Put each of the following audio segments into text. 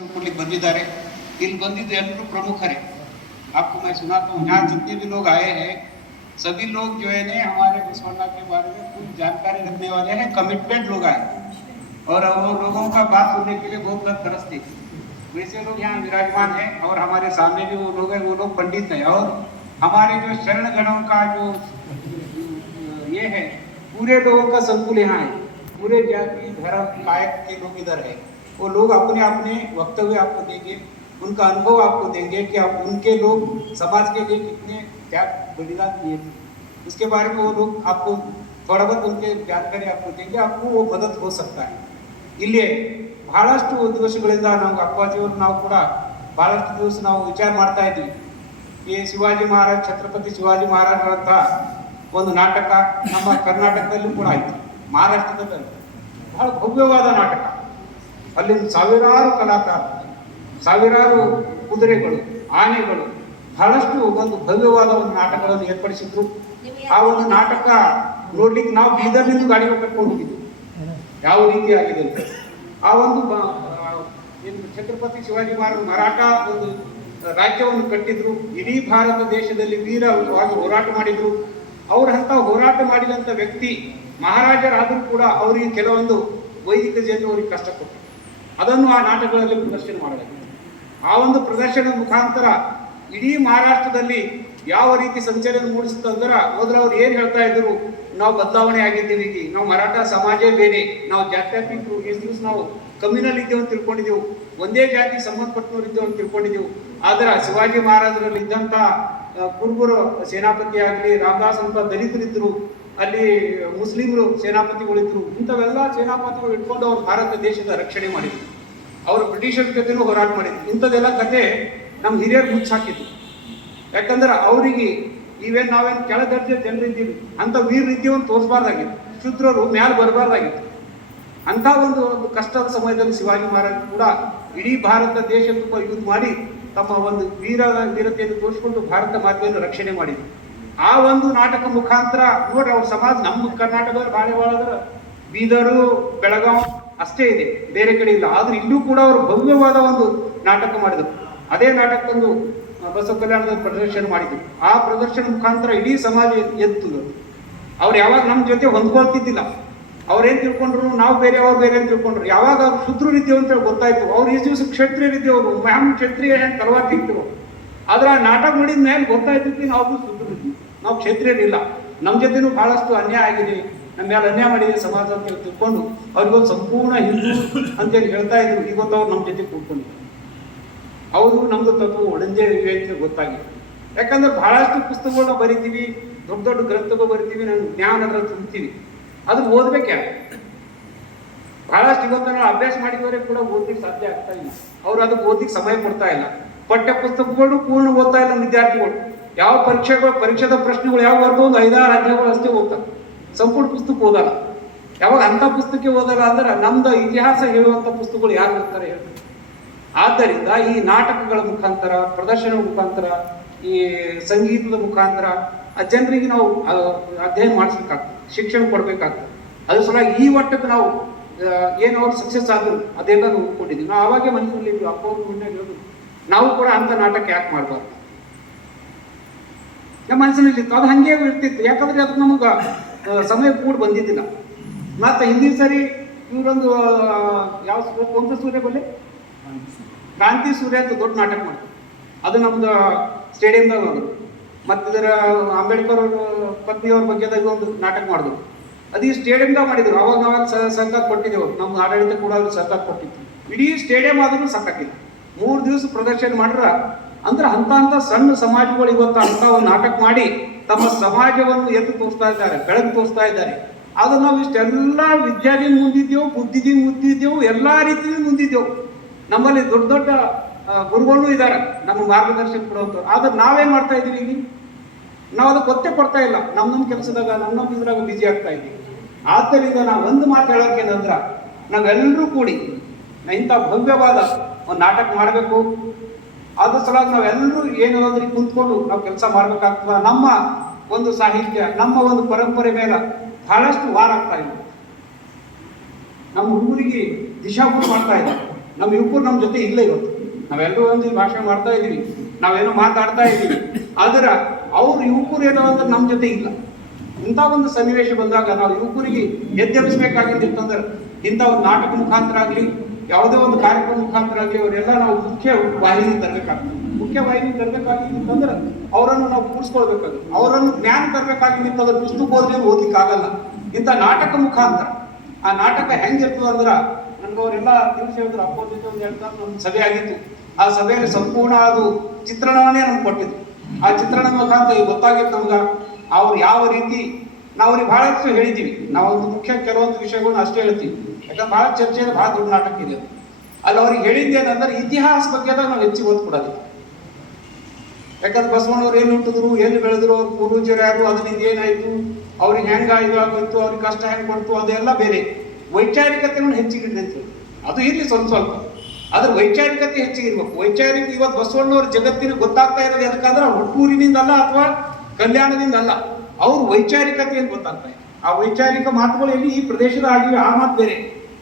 ಕೊಡ್ಲಿಕ್ಕೆ ಬಂದಿದ್ದಾರೆ. ಇಲ್ಲಿ ಬಂದಿದ್ದು ಎಲ್ಲರೂ प्रमुखरे. आपको मैं सुनाता हूँ, यहाँ जितने भी लोग आए हैं सभी लोग जो है ने हमारे बसवन्ना के बारे में कुछ जानकारी रखने वाले हैं, कमिटमेंट लोग आए और वो लोगों का बात सुनने के लिए बहुत तरसते। वैसे लोग यहाँ विराजमान हैं और हमारे सामने भी वो लोग हैं, वो लोग पंडित हैं और हमारे जो शरण गणों का जो ये है पूरे लोगों का संकुल यहाँ है, पूरे जाति धर्म लायक के लोग इधर है। वो लोग अपने अपने वक्तव्य आपको देंगे, उनका अनुभव आपको देंगे कि आप उनके लोग समाज के लिए कितने त्याग बलिदान दिए थे, उसके बारे में वो लोग आपको थोड़ा बहुत उनके जानकारी आपको देंगे, आपको वो मदद हो सकता है। ಇಲ್ಲಿ ಬಹಳಷ್ಟು ದಿವಸಗಳಿಂದ ನಾವು ಅಪ್ಪಾಜಿಯವರು ನಾವು ಕೂಡ ಬಹಳಷ್ಟು ದಿವಸ ನಾವು ವಿಚಾರ ಮಾಡ್ತಾ ಇದ್ವಿ. ಈ ಶಿವಾಜಿ ಮಹಾರಾಜ್ ಛತ್ರಪತಿ ಶಿವಾಜಿ ಮಹಾರಾಜರಂಥ ಒಂದು ನಾಟಕ ನಮ್ಮ ಕರ್ನಾಟಕದಲ್ಲೂ ಕೂಡ ಆಯಿತು, ಮಹಾರಾಷ್ಟ್ರದಲ್ಲಿ ಬಹಳ ಭವ್ಯವಾದ ನಾಟಕ. ಅಲ್ಲಿ ಸಾವಿರಾರು ಕಲಾಕಾರರು, ಸಾವಿರಾರು ಕುದುರೆಗಳು, ಆನೆಗಳು, ಬಹಳಷ್ಟು ಒಂದು ಭವ್ಯವಾದ ಒಂದು ನಾಟಕಗಳನ್ನು ಏರ್ಪಡಿಸಿದ್ರು. ಆ ಒಂದು ನಾಟಕ ನೋಡ್ಲಿಕ್ಕೆ ನಾವು ಬೀದರ್ನಿಂದ ಗಾಡಿ ಕಟ್ಕೊಂಡು ಹೋಗಿದ್ವಿ, ಯಾವ ರೀತಿ ಆಗಿದೆ ಅಂತ. ಆ ಒಂದು ಛತ್ರಪತಿ ಶಿವಾಜಿ ಮಹಾರಾಜ ಮರಾಠ ಒಂದು ರಾಜ್ಯವನ್ನು ಕಟ್ಟಿದ್ರು, ಇಡೀ ಭಾರತ ದೇಶದಲ್ಲಿ ವೀರವಾಗಿ ಹೋರಾಟ ಮಾಡಿದ್ರು. ಅವರಂತ ಹೋರಾಟ ಮಾಡಿದಂಥ ವ್ಯಕ್ತಿ ಮಹಾರಾಜರಾದರೂ ಕೂಡ ಅವರಿಗೆ ಕೆಲವೊಂದು ವೈದಿಕ ಜನರು ಅವರಿಗೆ ಕಷ್ಟಪಟ್ಟರು. ಅದನ್ನು ಆ ನಾಟಕಗಳಲ್ಲಿ ಪ್ರದರ್ಶನ ಮಾಡಲಾಗಿದೆ. ಆ ಒಂದು ಪ್ರದರ್ಶನದ ಮುಖಾಂತರ ಇಡೀ ಮಹಾರಾಷ್ಟ್ರದಲ್ಲಿ ಯಾವ ರೀತಿ ಸಂಚಲನ ಮೂಡಿಸುತ್ತಂದ್ರೆ ಹೋದ್ರೆ ಅವ್ರು ಏನು ಹೇಳ್ತಾ ಇದ್ರು, ನಾವು ಬದಲಾವಣೆ ಆಗಿದ್ದೀವಿ, ನಾವು ಮರಾಠ ಸಮಾಜ ಬೇರೆ, ನಾವು ಜಾತ್ಯತೀತರು, ಎಷ್ಟು ದಿವಸ ನಾವು ಕಮ್ಯುನಲ್ ಇದ್ದೇವೆ ಅಂತ ತಿಳ್ಕೊಂಡಿದ್ದೆವು, ಒಂದೇ ಜಾತಿ ಸಂಬಂಧಪಟ್ಟವರು ಇದ್ದೇವೆ ಅಂತ ತಿಳ್ಕೊಂಡಿದ್ದೆವು. ಆದ್ರೆ ಶಿವಾಜಿ ಮಹಾರಾಜರಲ್ಲಿ ಇದ್ದಂಥ ಕುರುಬರು ಸೇನಾಪತಿ ಆಗಲಿ, ರಾಮದಾಸ್ ಅಂತ ದಲಿತರಿದ್ದರು, ಅಲ್ಲಿ ಮುಸ್ಲಿಮರು ಸೇನಾಪತಿಗಳಿದ್ರು. ಇಂಥವೆಲ್ಲ ಸೇನಾಪತಿಗಳು ಇಟ್ಕೊಂಡು ಅವರು ಭಾರತ ದೇಶದ ರಕ್ಷಣೆ ಮಾಡಿದ್ರು. ಅವರು ಬ್ರಿಟಿಷರ ಜೊತೆನೂ ಹೋರಾಟ ಮಾಡಿದ್ರು. ಇಂಥದ್ದೆಲ್ಲ ಕತೆ ನಮ್ಮ ಹಿರಿಯರು ಮುಚ್ಚಾಕಿದ್ರು. ಯಾಕಂದ್ರೆ ಅವರಿಗೆ ನಾವೇನು ಕೆಳ ದರ್ಜೆ ಜನರಿದ್ದೀವಿ ಅಂತ ವೀರರಿದ್ದೀವಂತ ತೋರಿಸಬಾರ್ದಾಗಿತ್ತು, ಶೂದ್ರರು ಮ್ಯಾಲೆ ಬರಬಾರ್ದಾಗಿತ್ತು. ಅಂಥ ಒಂದು ಕಷ್ಟದ ಸಮಯದಲ್ಲಿ ಶಿವಾಜಿ ಮಹಾರಾಜ್ ಕೂಡ ಇಡೀ ಭಾರತ ದೇಶ ತುಂಬ ಯುದ್ಧ ಮಾಡಿ ತಮ್ಮ ಒಂದು ವೀರತೆಯನ್ನು ತೋರಿಸಿಕೊಂಡು ಭಾರತ ಮಾತೆಯನ್ನು ರಕ್ಷಣೆ ಮಾಡಿದ್ರು. ಆ ಒಂದು ನಾಟಕ ಮುಖಾಂತರ ನೋಡ್ರಿ, ಅವ್ರ ಸಮಾಜ ನಮ್ಮ ಕರ್ನಾಟಕದಲ್ಲಿ ಬಾಳೆವಾಳದ್ರ ಬೀದರು ಬೆಳಗಾವ್ ಅಷ್ಟೇ ಇದೆ, ಬೇರೆ ಕಡೆ ಇಲ್ಲ. ಆದ್ರೆ ಇಲ್ಲೂ ಕೂಡ ಅವರು ಭವ್ಯವಾದ ಒಂದು ನಾಟಕ ಮಾಡಿದರು. ಅದೇ ನಾಟಕವನ್ನು ಬಸವ ಕಲ್ಯಾಣದಲ್ಲಿ ಪ್ರದರ್ಶನ ಮಾಡಿದ್ರು. ಆ ಪ್ರದರ್ಶನ ಮುಖಾಂತರ ಇಡೀ ಸಮಾಜ ಎದ್ದು ಅವ್ರು ಯಾವಾಗ ನಮ್ಮ ಜೊತೆ ಹೊಂದ್ಕೊಳ್ತಿದ್ದಿಲ್ಲ. ಅವ್ರೇನು ತಿಳ್ಕೊಂಡ್ರು, ನಾವು ಬೇರೆ ಅವ್ರು ಬೇರೆ ಅಂತ ತಿಳ್ಕೊಂಡ್ರು. ಯಾವಾಗ ಅವ್ರು ಶೂದ್ರರು ಇದ್ದೇವೆ ಅಂತೇಳಿ ಗೊತ್ತಾಯ್ತು, ಅವ್ರು ಈ ದಿವಸ ಕ್ಷತ್ರಿಯರಿದ್ದೇವರು, ಮ್ಯಾಮ್ ಕ್ಷತ್ರಿಯ ಹೆಂಗೆ ತಲವಾರ್ ತಿಕ್ತರು. ಆದ್ರೆ ಆ ನಾಟಕ ನೋಡಿದ ಮೇಲೆ ಗೊತ್ತಾಯ್ತು ನಾವು ಶೂದ್ರರಿದ್ವಿ, ನಾವು ಕ್ಷತ್ರಿಯರಿಲ್ಲ, ನಮ್ಮ ಜೊತೆನೂ ಬಹಳಷ್ಟು ಅನ್ಯಾಯ ಆಗಿದೆ, ನಮ್ಮ ಮೇಲೆ ಅನ್ಯಾಯ ಮಾಡಿದೆ ಸಮಾಜ ಅಂತ ತಿಳ್ಕೊಂಡು ಅವ್ರಿಗೊಂದು ಸಂಪೂರ್ಣ ಹಿಂದೂ ಅಂತೇಳಿ ಹೇಳ್ತಾ ಇದ್ರು. ಇವತ್ತು ಅವ್ರು ನಮ್ಮ ಜೊತೆ ಕೂತ್ಕೊಂಡು ಅವರು ನಮ್ದು ತತ್ವ ಒಡಂಜೆ ಇವೆ ಅಂತ ಗೊತ್ತಾಗಿದೆ. ಯಾಕಂದ್ರೆ ಬಹಳಷ್ಟು ಪುಸ್ತಕಗಳನ್ನ ಬರಿತೀವಿ, ದೊಡ್ಡ ದೊಡ್ಡ ಗ್ರಂಥಗಳು ಬರಿತೀವಿ, ನಾನು ಜ್ಞಾನದ ತುಂಬ್ತೀವಿ, ಅದನ್ನ ಓದ್ಬೇಕೆ ಬಹಳಷ್ಟು. ಇವತ್ತು ನಾವು ಅಭ್ಯಾಸ ಮಾಡಿದವರೇ ಕೂಡ ಓದ್ಲಿಕ್ಕೆ ಸಾಧ್ಯ ಆಗ್ತಾ ಇಲ್ಲ, ಅವ್ರು ಅದಕ್ಕೆ ಓದ್ಲಿಕ್ಕೆ ಸಮಯ ಕೊಡ್ತಾ ಇಲ್ಲ. ಪಠ್ಯ ಪುಸ್ತಕಗಳು ಪೂರ್ಣ ಓದ್ತಾ ಇಲ್ಲ ವಿದ್ಯಾರ್ಥಿಗಳು. ಯಾವ ಪರೀಕ್ಷೆದ ಪ್ರಶ್ನೆಗಳು ಯಾವ ಬರ್ದು ಒಂದು 5-6 ಅಧ್ಯಾಯಗಳು ಅಷ್ಟೇ ಓದ್ತಾರೆ, ಸಂಪೂರ್ಣ ಪುಸ್ತಕ ಓದಲ್ಲ. ಯಾವಾಗ ಅಂಥ ಪುಸ್ತಕ ಓದಲ್ಲ ಅಂದ್ರೆ ನಮ್ದು ಇತಿಹಾಸ ಹೇಳುವಂಥ ಪುಸ್ತಕಗಳು ಯಾರು ಓದ್ತಾರೆ ಹೇಳ್ತಾರೆ. ಆದ್ದರಿಂದ ಈ ನಾಟಕಗಳ ಮುಖಾಂತರ, ಪ್ರದರ್ಶನ ಮುಖಾಂತರ, ಈ ಸಂಗೀತದ ಮುಖಾಂತರ ಆ ಜನರಿಗೆ ನಾವು ಅಧ್ಯಯನ ಮಾಡಿಸ್ಬೇಕಾಗ್ತದೆ, ಶಿಕ್ಷಣ ಕೊಡ್ಬೇಕಾಗ್ತದೆ. ಅದ್ರ ಸಲುವಾಗಿ ಈ ಮಟ್ಟಕ್ಕೆ ನಾವು ಏನು ಅವ್ರು ಸಕ್ಸಸ್ ಆದ್ರು ಅದೆಲ್ಲ ನೋಡ್ಕೊಂಡಿದ್ದೀವಿ. ನಾವು ಅವಾಗೇ ಮನಸ್ಸಲ್ಲಿ ಅಪ್ಪ ಅವ್ರ ಮುಂದೆ ಹೇಳೋದು, ನಾವು ಕೂಡ ಅಂಥ ನಾಟಕ ಯಾಕೆ ಮಾಡಬಾರ್ದು ನಮ್ಮ ಮನಸ್ಸಿನಲ್ಲಿ ಇತ್ತು. ಅದು ಹಂಗೆ ಇರ್ತಿತ್ತು, ಯಾಕಂದ್ರೆ ಅದಕ್ಕೆ ನಮಗೆ ಸಮಯ ಕೂಡ ಬಂದಿದ್ದಿಲ್ಲ. ಮತ್ತು ಹಿಂದಿನ ಸರಿ ಇವರೊಂದು ಯಾವ ಕೊಂತ ಸೂರ್ಯ ಬಲ್ಲೆ ಕ್ರಾಂತಿ ಸೂರ್ಯ ಅಂತ ದೊಡ್ಡ ನಾಟಕ ಮಾಡಿದ್ರು. ಅದು ನಮ್ದು ಸ್ಟೇಡಿಯಂದಾಗ ಹೋದ್ರು. ಮತ್ತು ಇದರ ಅಂಬೇಡ್ಕರ್ ಅವರು ಪತ್ನಿಯವ್ರ ಬಗ್ಗೆದಾಗ ಒಂದು ನಾಟಕ ಮಾಡಿದ್ರು. ಅದು ಈ ಸ್ಟೇಡಿಯಂದಾಗ ಮಾಡಿದ್ರು. ಅವಾಗ ನಾವಾಗ ಸಹಕಾರ ಕೊಟ್ಟಿದ್ದೆವು, ನಮ್ಮ ಆಡಳಿತ ಕೂಡ ಅವ್ರಿಗೆ ಸಹಕಾರ ಕೊಟ್ಟಿತ್ತು. ಇಡೀ ಸ್ಟೇಡಿಯಂ ಆದ್ರೂ ಸಾಕಾಗಿಲ್ಲ. 3 ದಿವಸ ಪ್ರದರ್ಶನ ಮಾಡ್ರ ಅಂದ್ರೆ ಅಂತ ಸಣ್ಣ ಸಮಾಜಗಳು ಇವತ್ತು ಅಂತ ಒಂದು ನಾಟಕ ಮಾಡಿ ತಮ್ಮ ಸಮಾಜವನ್ನು ಎದ್ದು ತೋರಿಸ್ತಾ ಇದ್ದಾರೆ, ಬೆಳಕು ತೋರಿಸ್ತಾ ಇದ್ದಾರೆ. ಅದು ನಾವು ಇಷ್ಟೆಲ್ಲ ವಿದ್ಯಾದಿಂದ ಮುಂದಿದ್ದೆವು, ಬುದ್ಧಿದಿಂದ ಮುಂದಿದ್ದೆವು, ಎಲ್ಲ ರೀತಿಯಿಂದ ಮುಂದಿದ್ದೆವು. ನಮ್ಮಲ್ಲಿ ದೊಡ್ಡ ದೊಡ್ಡ ಗುರುಗಳು ಇದ್ದಾರೆ ನಮ್ಮ ಮಾರ್ಗದರ್ಶನ ಕೊಡುವಂಥವ್ರು. ಆದ್ರೆ ನಾವೇನು ಮಾಡ್ತಾ ಇದ್ದೀವಿ ಇಲ್ಲಿ, ನಾವು ಅದಕ್ಕೆ ಒತ್ತೆ ಕೊಡ್ತಾ ಇಲ್ಲ. ನಮ್ಮ ಕೆಲಸದಾಗ ನಮ್ಮ ಇದ್ರಾಗ ಬಿಜಿ ಆಗ್ತಾ ಇದ್ದೀವಿ. ಆದ್ದರಿಂದ ನಾವು ಒಂದು ಮಾತು ಹೇಳೋಕೇನಂದ್ರೆ, ನಾವೆಲ್ಲರೂ ಕೂಡಿ ಇಂಥ ಭವ್ಯವಾದ ಒಂದು ನಾಟಕ ಮಾಡಬೇಕು. ಅದ್ರ ಸಲುವಾಗಿ ನಾವೆಲ್ಲರೂ ಏನಾದ್ರೂ ಕುಂತ್ಕೊಂಡು ನಾವು ಕೆಲಸ ಮಾಡ್ಬೇಕಾಗ್ತದ. ನಮ್ಮ ಒಂದು ಸಾಹಿತ್ಯ, ನಮ್ಮ ಒಂದು ಪರಂಪರೆ ಮೇಲೆ ಬಹಳಷ್ಟು ವಾರ ಆಗ್ತಾ ಇದೆ. ನಮ್ಮ ಹುಡುಗರಿಗೆ ದಿಶಾಭೂತ ಮಾಡ್ತಾ ಇದೆ. ನಮ್ಮ ಯುವಕರು ನಮ್ಮ ಜೊತೆ ಇಲ್ಲ ಇವತ್ತು. ನಾವೆಲ್ಲರೂ ಒಂದು ಭಾಷೆ ಮಾಡ್ತಾ ಇದ್ದೀವಿ, ನಾವೇನೋ ಮಾತಾಡ್ತಾ ಇದ್ದೀವಿ, ಆದ್ರೆ ಅವ್ರ ಯುವಕರು ಏನೋ ಅಂದ್ರೆ ನಮ್ಮ ಜೊತೆ ಇಲ್ಲ. ಇಂಥ ಒಂದು ಸನ್ನಿವೇಶ ಬಂದಾಗ ನಾವು ಯುವಕರಿಗೆ ಎದ್ದೆಬ್ಬಿಸ್ಬೇಕಾಗಿದ್ದಿತ್ತಂದ್ರೆ ಇಂಥ ಒಂದು ನಾಟಕ ಮುಖಾಂತರ ಆಗಲಿ, ಯಾವುದೇ ಒಂದು ಕಾರ್ಯಕ್ರಮ ಮುಖಾಂತರ ಆಗಲಿ, ಅವರೆಲ್ಲ ನಾವು ಮುಖ್ಯ ವಾಹಿನಿ ತರಬೇಕಾಗ್ತದೆ. ಮುಖ್ಯ ವಾಹಿನಿ ತರಬೇಕಾಗಿತ್ತಂದ್ರೆ ಅವರನ್ನು ನಾವು ಕೂರಿಸ್ಕೊಳ್ಬೇಕಾಗುತ್ತೆ, ಅವರನ್ನು ಜ್ಞಾನ ತರಬೇಕಾಗಿತ್ತಂದ್ರೆ ಪುಸ್ತಕ ಓದಿ ಓದ್ಲಿಕ್ಕೆ ಆಗಲ್ಲ. ಇಂಥ ನಾಟಕ ಮುಖಾಂತರ ಆ ನಾಟಕ ಹೆಂಗಿರ್ತದೆ ಅಂದ್ರೆ, ನನ್ಗೆ ಅವರೆಲ್ಲ ತಿಳಿಸಿ ಹೇಳಿದ್ರು, ಅಪ್ಪ ಜೊತೆ ಒಂದು ಹೇಳ್ತಾರೆ, ನಮ್ಮ ಸಭೆ ಆಗಿತ್ತು. ಆ ಸಭೆಯಲ್ಲಿ ಸಂಪೂರ್ಣ ಅದು ಚಿತ್ರಣವನ್ನೇ ನಮ್ಗೆ ಕೊಟ್ಟಿದ್ರು. ಆ ಚಿತ್ರಣದ ಮುಖಾಂತರ ಗೊತ್ತಾಗಿತ್ತು ನಮ್ಗೆ ಅವ್ರು ಯಾವ ರೀತಿ. ನಾವು ಅವ್ರಿಗೆ ಬಹಳಷ್ಟು ಹೇಳಿದ್ದೀವಿ, ನಾವೊಂದು ಮುಖ್ಯ ಕೆಲವೊಂದು ವಿಷಯಗಳನ್ನ ಅಷ್ಟೇ ಹೇಳ್ತೀವಿ, ಯಾಕಂದ್ರೆ ಬಹಳ ಚರ್ಚೆ ಇದೆ, ಬಹಳ ದೊಡ್ಡ ನಾಟಕ ಇದೆ. ಅಲ್ಲಿ ಅವ್ರಿಗೆ ಹೇಳಿದ್ದೇನೆಂದ್ರೆ ಇತಿಹಾಸ ಬಗ್ಗೆದಾಗ ನಾವು ಹೆಚ್ಚಿಗೆ ಒತ್ತು ಕೊಡೋದು. ಯಾಕಂದ್ರೆ ಬಸವಣ್ಣವ್ರು ಏನು ಹುಟ್ಟಿದ್ರು, ಎಲ್ಲಿ ಬೆಳೆದ್ರು, ಅವ್ರ ಪೂರ್ವಜರು ಯಾರು, ಅದರಿಂದ ಏನಾಯ್ತು, ಅವ್ರಿಗೆ ಹೆಂಗ ಇದಾಗೋಯ್ತು, ಅವ್ರಿಗೆ ಕಷ್ಟ ಹೆಂಗೆ ಕೊಡ್ತು, ಅದೆಲ್ಲ ಬೇರೆ. ವೈಚಾರಿಕತೆಯನ್ನು ಹೆಚ್ಚಿಗೆ ಇಡಬೇಕು. ಅದು ಇರಲಿ ಸ್ವಲ್ಪ ಸ್ವಲ್ಪ, ಅದ್ರ ವೈಚಾರಿಕತೆ ಹೆಚ್ಚಿಗೆ ಇರ್ಬೇಕು. ವೈಚಾರಿಕ ಇವತ್ತು ಬಸವಣ್ಣವ್ರ ಜಗತ್ತಿನ ಗೊತ್ತಾಗ್ತಾ ಇರೋದು ಯಾಕಂದ್ರೆ ಹುಟ್ಟೂರಿನಿಂದ ಅಲ್ಲ ಅಥವಾ ಕಲ್ಯಾಣದಿಂದ ಅಲ್ಲ, ಅವ್ರ ವೈಚಾರಿಕತೆಯನ್ನು ಗೊತ್ತಾಗ್ತಾ ಇದೆ. ಆ ವೈಚಾರಿಕ ಮಾತುಗಳು ಎಲ್ಲಿ ಈ ಪ್ರದೇಶದ ಆಗಿವೆ, ಆ ಮಾತು ಬೇರೆ.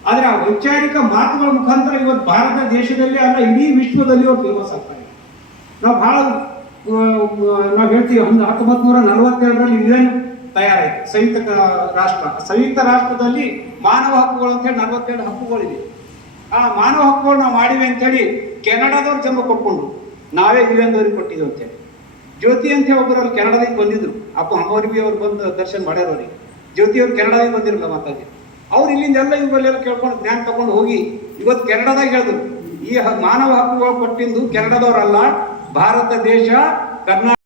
ಆದ್ರೆ ಆ ವೈಚಾರಿಕ ಮಾತುಗಳ ಮುಖಾಂತರ ಇವತ್ತು ಭಾರತ ದೇಶದಲ್ಲಿ ಅಲ್ಲ ಇಡೀ ವಿಶ್ವದಲ್ಲಿ ಅವ್ರು ಫೇಮಸ್ ಆಗ್ತಾ ಇದೆ. ನಾವು ಬಹಳ ನಾವು ಹೇಳ್ತೀವಿ, 1942ರಲ್ಲಿ ಯುಎನ್ ತಯಾರಾಯಿತು, ಸಂಯುಕ್ತ ರಾಷ್ಟ್ರದಲ್ಲಿ ಮಾನವ ಹಕ್ಕುಗಳು ಅಂತ ಹೇಳಿ 42 ಹಕ್ಕುಗಳಿವೆ. ಆ ಮಾನವ ಹಕ್ಕುಗಳು ನಾವು ಮಾಡಿವೆ ಅಂತೇಳಿ ಕೆನಡಾದವ್ರು ಜನ್ಮ ಕೊಟ್ಕೊಂಡು ನಾವೇ ಯುಎನ್ದವ್ರಿಗೆ ಕೊಟ್ಟಿದ್ದೇವೆ ಅಂತೇಳಿ. ಜ್ಯೋತಿ ಅಂತ ಹೇಳಿ ಒಬ್ಬರು ಅವ್ರು ಕೆನಡಾದಿಂದ ಬಂದಿದ್ರು, ಅಪ್ಪ ಅಮ್ಮವ್ರಿಗೆ ಅವ್ರು ಬಂದು ದರ್ಶನ ಮಾಡ್ಯಾರ. ಅವ್ರಿಗೆ ಜ್ಯೋತಿ ಅವ್ರು ಕೆನಡಾದಿಂದ ಬಂದಿರಲ್ಲ ಮಾತಾಡಿ. ಅವ್ರು ಇಲ್ಲಿಂದ ಎಲ್ಲ ಇವಲ್ಲೆಲ್ಲ ಕೇಳ್ಕೊಂಡು ಜ್ಞಾನ ತಗೊಂಡು ಹೋಗಿ ಇವತ್ತು ಕೆನಡಾದಾಗ ಹೇಳಿದ್ರು, ಈ ಮಾನವ ಹಕ್ಕುಗಳು ಕೊಟ್ಟಿದ್ದು ಕೆನಡಾದವರಲ್ಲ, ಭಾರತ ದೇಶ, ಕರ್ನಾಟಕ